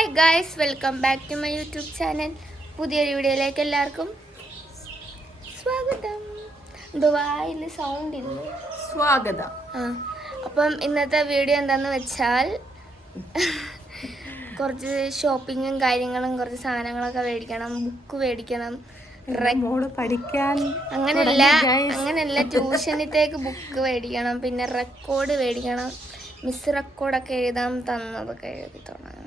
Hi guys, welcome back to my YouTube channel. പുതിയൊരു വീഡിയോയിലേക്ക് എല്ലാവർക്കും സ്വാഗതം. ദുബായിൽ സൗണ്ട് ഇല്ലേ? സ്വാഗതം. അപ്പം ഇന്നത്തെ വീഡിയോ എന്താന്ന് വെച്ചാൽ കുറച്ച് ഷോപ്പിങ്ങും കാര്യങ്ങളും കുറച്ച് സാധനങ്ങളൊക്കെ മേടിക്കണം, ബുക്ക് മേടിക്കണം, പഠിക്കാൻ അങ്ങനെയല്ല ട്യൂഷനത്തേക്ക് ബുക്ക് മേടിക്കണം, പിന്നെ റെക്കോർഡ് മേടിക്കണം, മിസ് റെക്കോർഡൊക്കെ എഴുതാൻ തന്നതൊക്കെ എഴുതി തുടങ്ങണം,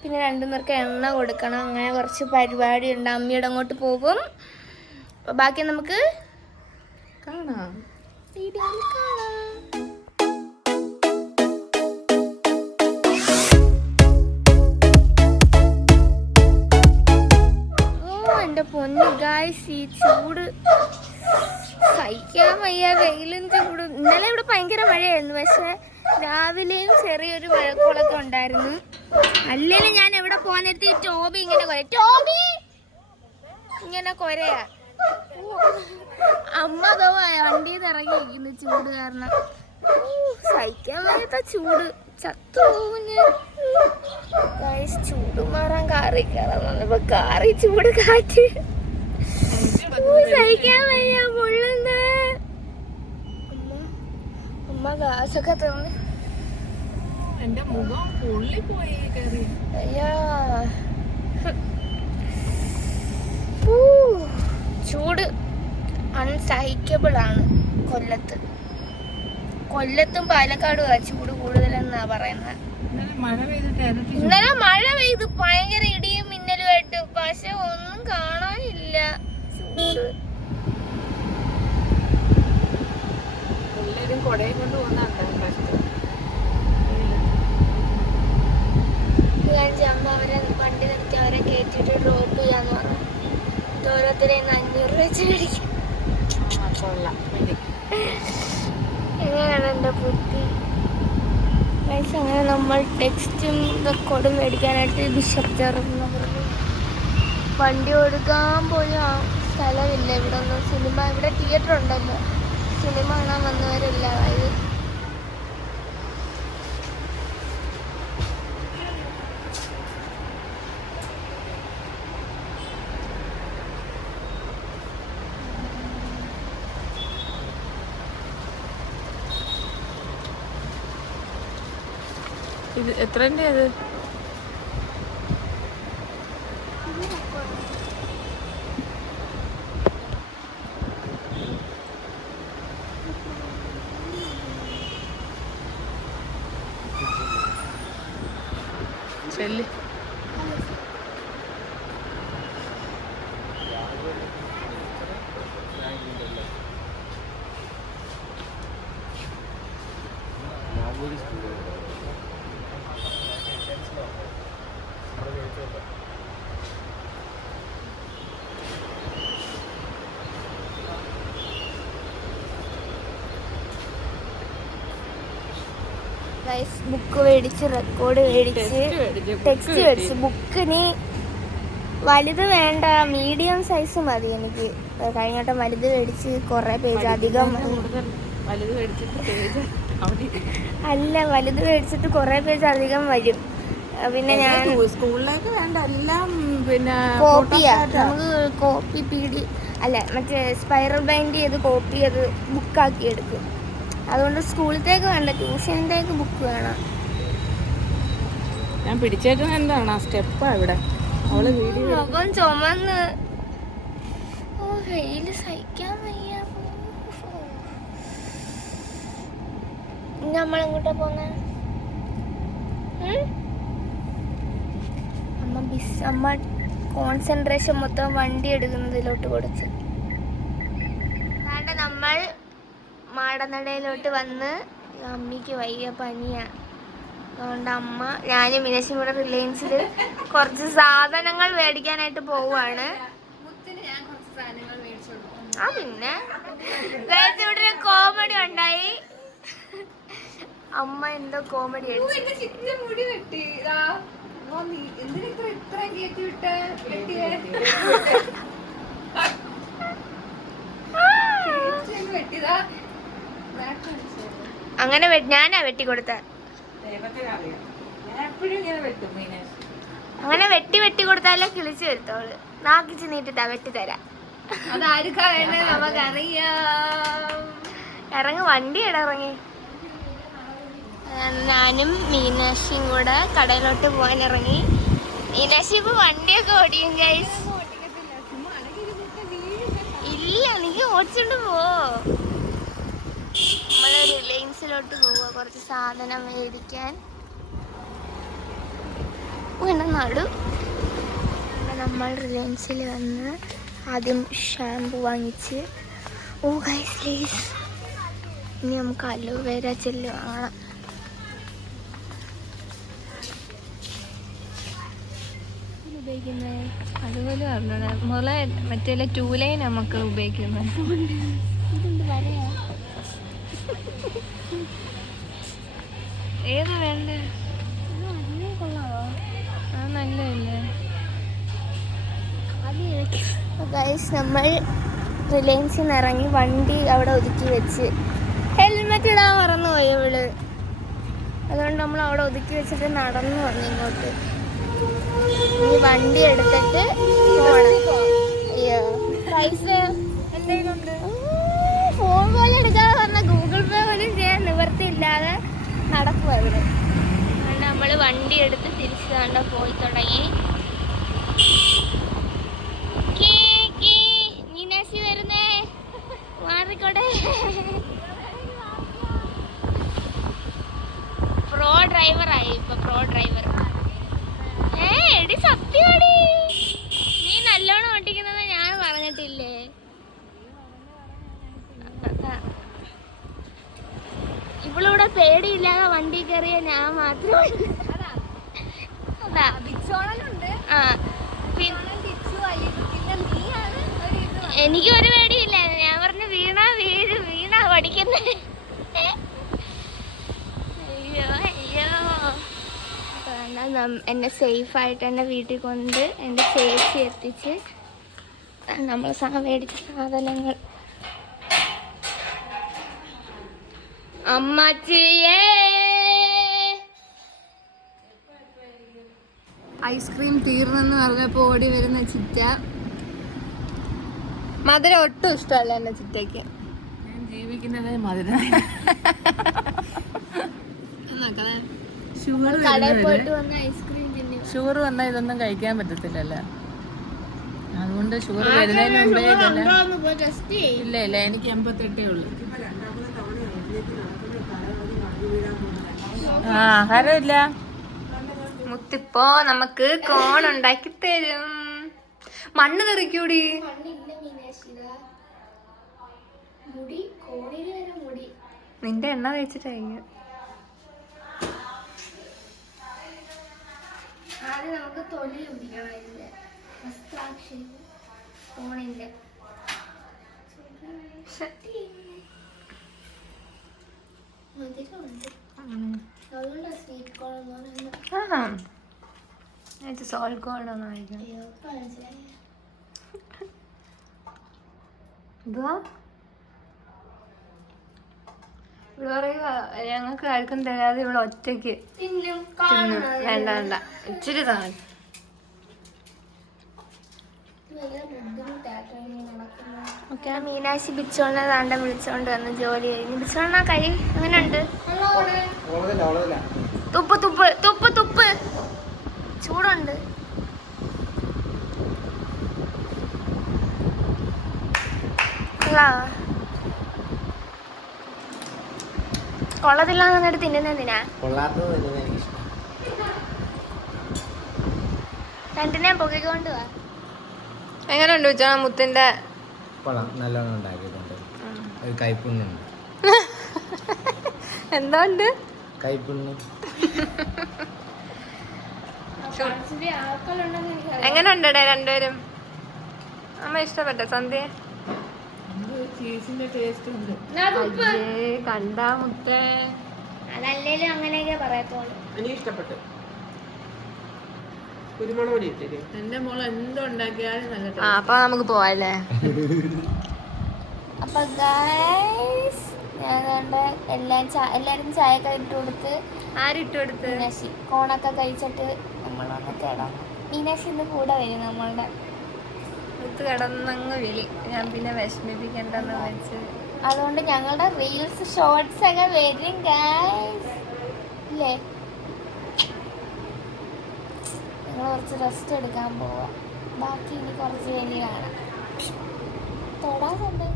പിന്നെ 2 പേർക്ക് എണ്ണ കൊടുക്കണം. അങ്ങനെ കുറച്ച് പരിപാടി ഉണ്ട്. അമ്മയുടെ അങ്ങോട്ട് പോകും. ബാക്കി നമുക്ക് കാണാം, വീഡിയോയിൽ കാണാം. എൻ്റെ പൊന്നു ഗായ്സ്, ഈ ചൂട് സഹിക്കാൻ വയ്യ. വെയിലും ചൂടും. ഇന്നലെ ഇവിടെ ഭയങ്കര മഴയായിരുന്നു, പക്ഷെ രാവിലെയും ചെറിയൊരു മഴക്കോളൊക്കെ ഉണ്ടായിരുന്നു. അല്ലെങ്കിൽ ഞാൻ എവിടെ പോകാനെത്തി ടോബി ഇങ്ങനെ കൊരയാ. അമ്മ വണ്ടിയിൽ നിന്ന് ഇറങ്ങിയിരിക്കുന്നു ചൂട് കാരണം. സഹിക്കാൻ വയ്യാത്ത ചൂട്, ചത്തു പോകും ഞാൻ. ചൂട് മാറാൻ കാറി കയറാൻ കാറി ചൂട് കാറ്റ് സഹിക്കാൻ വയ്യ, പൊള്ളുന്ന. അമ്മ ഗ്ലാസൊക്കെ തന്നു. എന്റെ മുഖം പൊള്ളിപ്പോയി. അയ്യാ, ചൂട് അൺസഹിക്കബിൾ ആണ്. കൊല്ലത്തും പാലക്കാടും ചൂട് കൂടുതലെന്നാ പറയുന്നത്. ഇന്നലെ മഴ പെയ്തു ഭയങ്കര ഇടിയും മിന്നലുമായിട്ട്, പക്ഷെ ഒന്നും കാണാനില്ല. ചൂട് എല്ലാരും കൊടയും കൊണ്ട് അമ്മ അവരെ വണ്ടി നിർത്തി അവരെ കയറ്റിട്ട് ഡ്രോപ്പ് ചെയ്യാന്ന് പറഞ്ഞു. ഓരോരുത്തരെ 500 രൂപ വെച്ച് മേടിക്കും. എങ്ങനെയാണ് എൻ്റെ ബുദ്ധി? അങ്ങനെ നമ്മൾ ടെക്സ്റ്റും റെക്കോർഡും മേടിക്കാനായിട്ട് ബിഷപ്പ് ചേർന്ന് പറഞ്ഞു. വണ്ടി കൊടുക്കാൻ പോലും സ്ഥലമില്ല ഇവിടെ ഒന്നും. ഇവിടെ തിയേറ്റർ ഉണ്ടല്ലോ, സിനിമ കാണാൻ വന്നവരില്ല. ഇത് എത്രൻ്റെ അത്? ചെല്ലി ബുക്ക് മേടിച്ച്, റെക്കോർഡ് മേടിച്ച്, ടെക്സ്റ്റ് മേടിച്ച്. ബുക്കിന് വലുത് വേണ്ട, മീഡിയം സൈസ് മതി എനിക്ക്. കഴിഞ്ഞ വലുത് മേടിച്ച് കുറേ പേജ് അധികം. അല്ല, വലുത് മേടിച്ചിട്ട് കുറേ പേജ് അധികം വരും. പിന്നെ ഞാൻ സ്കൂളിലേക്ക് വേണ്ട എല്ലാം പിന്നെ കോപ്പിയാ. നമുക്ക് കോപ്പി മറ്റേ സ്പൈറൽ ബൈൻഡ് ചെയ്ത് കോപ്പി ചെയ്ത് ബുക്കാക്കി എടുക്കും. അതുകൊണ്ട് സ്കൂളിലത്തേക്ക് വേണ്ട, ട്യൂഷനത്തേക്ക് ബുക്ക് വേണം. ഞാൻ പിടിച്ചേക്കുന്നത് എന്താണ് ആ സ്റ്റെപ്പാ ഇവിടെ. അവള് മുഖം ചുമന്ന്. വെയില് സഹിക്കാൻ വയ്യ. നമ്മളെങ്ങോട്ടാ പോന്നെ? അമ്മ കോൺസെൻട്രേഷൻ മൊത്തം വണ്ടി എടുക്കുന്നതിലോട്ട് കൊടുത്ത്. വേണ്ട, നമ്മൾ മാടനടയിലോട്ട് വന്ന്. അമ്മയ്ക്ക് വയ്യ, പനിയാ. അതുകൊണ്ട് അമ്മ ഞാനും മീനാക്ഷി കൂടെ റിലയൻസിൽ കുറച്ച് സാധനങ്ങൾ മേടിക്കാനായിട്ട് പോവുകയാണ്. പിന്നെ ഇവിടെ ഒരു കോമഡി ഉണ്ടായി. അമ്മ എന്തോ കോമഡി അങ്ങനെ ഞാനാ വെട്ടിക്കൊടുത്ത. അങ്ങനെ വെട്ടി വെട്ടി കൊടുത്താലേ കിളിച്ചു വരുത്തോള്. നാക്കിച്ച് നീട്ടിട്ടാ വെട്ടി തരാം. അതാർക്കാ വേണ്ടത് നമുക്കറിയാം. ഇറങ്ങി, വണ്ടി ഇറങ്ങി. ഞാനും മീനാക്ഷിയും കൂടെ കടയിലോട്ട് പോകാൻ ഇറങ്ങി. മീനാക്ഷി ഇപ്പൊ വണ്ടിയൊക്കെ ഓടിയും ഗൈസ്. ഇല്ല, നീ ഓടിച്ചോണ്ട് പോ. നമ്മള് റിലയൻസിലോട്ട് പോവുക കുറച്ച് സാധനം മേടിക്കാൻ. നടു നമ്മൾ റിലയൻസിൽ വന്ന് ആദ്യം ഷാമ്പു വാങ്ങിച്ച്. ഓ ഗൈസ് പ്ലീസ്, ഇനി നമുക്ക് അലോവേര ജെല്ല് വാങ്ങണം. ഉപയോഗിക്കുന്നത് അതുപോലെ പറഞ്ഞത് മുള മറ്റേ 2 ലൈൻ നമുക്ക് ഉപയോഗിക്കുന്നത്. ഇതെന്ത് വരയാ? ഏതാ വേണ്ടേ? കൊള്ളാമോ? അത് നല്ലതല്ലേ? ഗൈസ് നമ്മൾ റിലയൻസിൽ നിന്ന് ഇറങ്ങി വണ്ടി അവിടെ ഒതുക്കി വെച്ച്. ഹെൽമെറ്റ് ഇടാൻ മറന്നുപോയി ഇവള്. അതുകൊണ്ട് നമ്മൾ അവിടെ ഒതുക്കി വെച്ചിട്ട് നടന്നു വന്നു ഇങ്ങോട്ട്. ഈ വണ്ടി എടുത്തിട്ട് പൈസ ഫോൺ പോലെ എടുക്കാതെ പറഞ്ഞ ഗൂഗിൾ പേ പോലും ചെയ്യാൻ നിവർത്തിയില്ലാതെ നടക്കുക ഇവിടെ. അതുകൊണ്ട് നമ്മൾ വണ്ടി എടുത്ത് തിരിച്ചു കണ്ട പോയി തുടങ്ങി. മീനാക്ഷി വരുന്നേ, മാറിക്കോട്ടെ. പ്രോ ഡ്രൈവറായി ഇപ്പൊ, പ്രോ ഡ്രൈവർ. എടി സത്യമാടി, നീ നല്ലോണം ഓട്ടിക്കുന്നത് ഞാൻ പറഞ്ഞിട്ടില്ലേ? ഇവളിവിടെ പേടിയില്ലാതെ വണ്ടി കയറിയ ഞാൻ മാത്രമേ. എനിക്കൊരു പേടിയില്ല. ഞാൻ പറഞ്ഞു വീണ പഠിക്കുന്നേ. അയ്യോ അയ്യോ. എന്നെ സേഫായിട്ട് എൻ്റെ വീട്ടിൽ കൊണ്ട് എൻ്റെ ചേച്ചി എത്തിച്ച് നമ്മൾ മേടിച്ച സാധനങ്ങൾ. അമ്മച്ചിയേ, ഐസ്ക്രീം തീർന്നെന്ന് പറഞ്ഞപ്പോ ഓടി വരുന്ന ചിറ്റ. മധുരം ഒട്ടും ഇഷ്ടമല്ല എന്നെ ചിറ്റയ്ക്ക്. ഞാൻ ജീവിക്കുന്നത് മധുരം. ഷുഗർ കടയിൽ പോയിട്ട് വന്ന ഐസ്ക്രീം തിന്നു. ഷുഗർ വന്നാൽ ഇതൊന്നും കഴിക്കാൻ പറ്റത്തില്ലല്ലോ. അതുകൊണ്ട് ഷുഗർ വരുന്നതിന് മുമ്പേ ഇല്ല ഇല്ല, എനിക്ക് 88 ഉള്ളു. ആ, ആഹാരമില്ല. മുത്തിപ്പോ നമുക്ക് കോൺ ഉണ്ടാക്കി തരും. മണ്ണ് തെറിക്കൂടി. നിന്റെ എണ്ണ തേച്ചിട്ടായിരിക്കും. ആദ്യം നമുക്ക് തൊലി കുടിക്കണം. ഇതിന്റെ ഫോണിന്റെ മധുരമുണ്ട്. അതുകൊണ്ടാ സ്വീറ്റ് കോൺ എന്ന് പറയുന്നത്. സോൾട്ട് കോൺ ഒന്നായിരിക്കും. ഇതുവാ ഇവിടെ പറയുക, ഞങ്ങൾക്ക് ആർക്കും തരാതെ ഇവിടെ ഒറ്റയ്ക്ക് തിന്നും. വേണ്ട വേണ്ട, ഇച്ചിരി താൻ. മീനാക്ഷി ബിച്ചോളിനെ താണ്ട വിളിച്ചോണ്ട് വന്ന് ജോലി കഴിഞ്ഞ്. ബിച്ചോളിനാ കൈ എങ്ങനെയുണ്ട്? തുപ്പ് തുപ്പ് തുപ്പ് തുപ്പ്, ചൂടുണ്ട്. കൊള്ളത്തില്ലാന്ന് പറഞ്ഞിട്ട് തിന്നുന്നതിനാ? രണ്ടിനെ പൊക്കിക്കൊണ്ട് വാ. എങ്ങനെയുണ്ട് ഉച്ചാ മുത്തിന്റെ? നല്ലോണം ഉണ്ടാക്കിയിട്ടുണ്ട്. ഒരു കൈപ്പുണ്യുണ്ട്. എന്തുണ്ട്? കൈപ്പുണ്യം. എങ്ങനെയുണ്ടേ രണ്ടുപേരും? അമ്മ ഇഷ്ടപ്പെട്ട സന്ധ്യ? ചീസിന്റെ ടേസ്റ്റ് ഉണ്ട്. കണ്ടാ മുത്തേ, അതല്ലേലും അങ്ങനെയൊക്കെ പറയത്തോളൂ. എനിക്ക് ഇഷ്ടപ്പെട്ടു. കുരുമുളക് പൊടി ഇട്ടില്ലേ? എന്റെ മോള് എന്തുണ്ടാക്കിയാലും നല്ല ആ, അപ്പൊ നമുക്ക് പോവാല്ലേ? അപ്പൊ ഗൈസ് ഞാൻ കൊണ്ട് എല്ലാവരും ചായയൊക്കെ ഇട്ട് കൊടുത്ത് ആരിട്ട് കൊടുത്ത് മീനാക്ഷി കോണൊക്കെ കഴിച്ചിട്ട് നമ്മൾ വന്ന് കിടന്നു. മീനാക്ഷി ഇന്ന് കൂടെ വരും നമ്മളുടെ. ഇത് കിടന്നങ്ങ് വിളി. ഞാൻ പിന്നെ വിഷമിപ്പിക്കണ്ടെന്ന് വെച്ച്. അതുകൊണ്ട് ഞങ്ങളുടെ റീൽസ് ഷോർട്സ് ഒക്കെ വരും ഗൈസ് ഇല്ലേ. ഞങ്ങൾ കുറച്ച് റെസ്റ്റ് എടുക്കാൻ പോവാം. ബാക്കി ഇനി കുറച്ച് കഴിഞ്ഞ് കാണാം.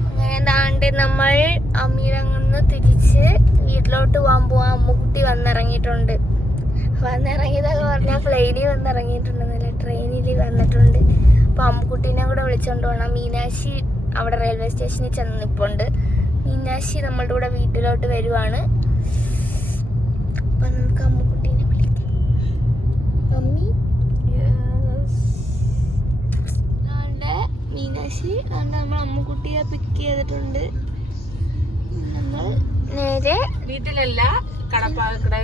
അങ്ങനെ താണ്ട് നമ്മൾ അമീരങ്ങന്ന് തിരിച്ച് വീട്ടിലോട്ട് പോവാൻ അമ്മുക്കുട്ടി വന്നിറങ്ങിയിട്ടുണ്ട്. വന്നിറങ്ങിയതൊക്കെ പറഞ്ഞാൽ പ്ലെയിനിൽ വന്നിറങ്ങിയിട്ടുണ്ടെന്നല്ല, ട്രെയിനിൽ വന്നിട്ടുണ്ട്. അപ്പോൾ അമ്മുക്കുട്ടീനെ കൂടെ വിളിച്ചോണ്ട് പോകണം. മീനാക്ഷി അവിടെ റെയിൽവേ സ്റ്റേഷനിൽ ചെന്ന് നിൽപ്പുണ്ട്. മീനാക്ഷി നമ്മളുടെ കൂടെ വീട്ടിലോട്ട് വരുവാണ്. അപ്പം നമുക്ക് അമ്മുക്കുട്ടീനെ വിളിക്കാം. മമ്മി മീനാക്ഷി നമ്മൾ അമ്മുക്കുട്ടിയെ പിക്ക് ചെയ്തിട്ടുണ്ട്. നമ്മൾ നേരെ വീട്ടിലല്ല, കടപ്പാക്കട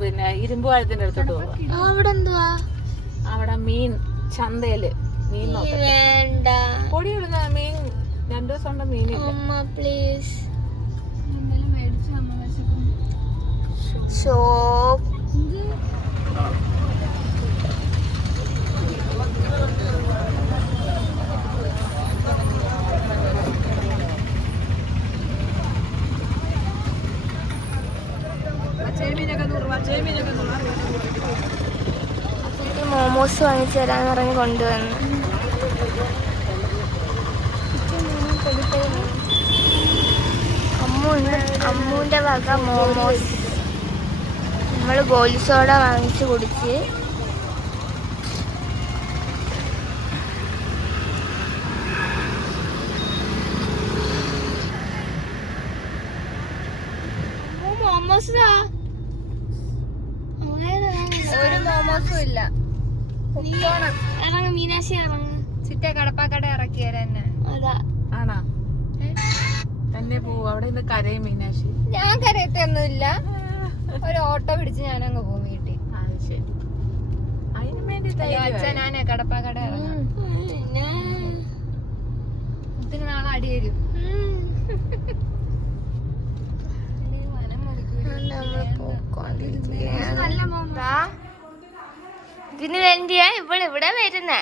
പിന്നെ ഇരുമ്പ് വാഴത്തിന്റെ അടുത്തോട്ട് പോവാം. അവിടെ എന്തുവാ? അവിടെ മീൻ ചന്തയില് മീൻ നോക്കാം. വേണ്ട പൊടി ഇടുന്ന മീൻ 2 ദിവസം കൊണ്ട് മീനില്ല. അമ്മ പ്ലീസ്. ഷോപ്പ് മോമോസ് വാങ്ങിച്ചു തരാന്ന് പറഞ്ഞ് കൊണ്ടുവന്നു. അമ്മൂന്റെ വക മോമോസ്. നമ്മൾ ഗോലി സോഡ വാങ്ങിച്ചു കുടിച്ച്. മോമോസാ ഒരു മോമോസും ഇല്ല. ഇറങ്ങ മീനാക്ഷി ഇറങ്ങ. ചിറ്റ കടപ്പാക്കട ഇറക്കിയാൽ തന്നെ. അതാ ആണാ തന്നെ പോവും. അവിടെ നിന്ന് കരയും മീനാക്ഷി. ഞാൻ കരയത്തൊന്നുമില്ല. ഒരു ഓട്ടോ പിടിച്ച് ഞാനങ്ങ് പോകും വീട്ടിൽ. അത് ശരി. അതിന് വേണ്ടി അച്ഛൻ ഞാനേ കടപ്പാക്കട ഇറങ്ങാം. ഒത്തിരി നാളെ അടി വരും. ഇതിന് വേണ്ടിയാ ഇവിടെ വരുന്നേ.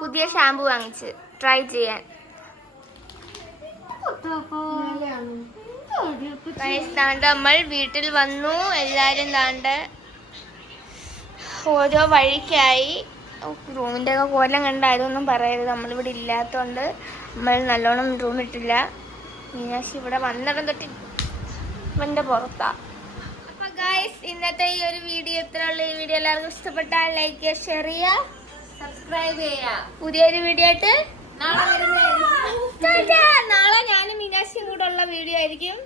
പുതിയ ഷാമ്പു വാങ്ങിച്ച് ട്രൈ ചെയ്യാൻ. താണ്ട് നമ്മൾ വീട്ടിൽ വന്നു. എല്ലാരും താണ്ട് ഓരോ വഴിക്കായി. റൂമിന്റെ ഒക്കെ കോലം കണ്ട അതൊന്നും പറയരുത്. നമ്മളിവിടെ ഇല്ലാത്തോണ്ട് നമ്മൾ നല്ലോണം റൂം ഇട്ടില്ല. മീനാക്ഷി ഇവിടെ വന്നിടം തൊട്ട് ഇവന്റെ പുറത്താ. അപ്പൊ ഗൈസ്, ഇന്നത്തെ ഈ ഒരു വീഡിയോ ഇത്രയുള്ള. ഈ വീഡിയോ എല്ലാവർക്കും ഇഷ്ടപ്പെട്ടാൽ ലൈക്ക് ചെയ്യുക, ഷെയർ ചെയ്യുക, സബ്സ്ക്രൈബ് ചെയ്യുക. പുതിയൊരു വീഡിയോ ആയിട്ട് നാളെ വരുന്നതായിരിക്കും. നാളെ ഞാനും മീനാക്ഷിയും കൂടെ ഉള്ള വീഡിയോ ആയിരിക്കും.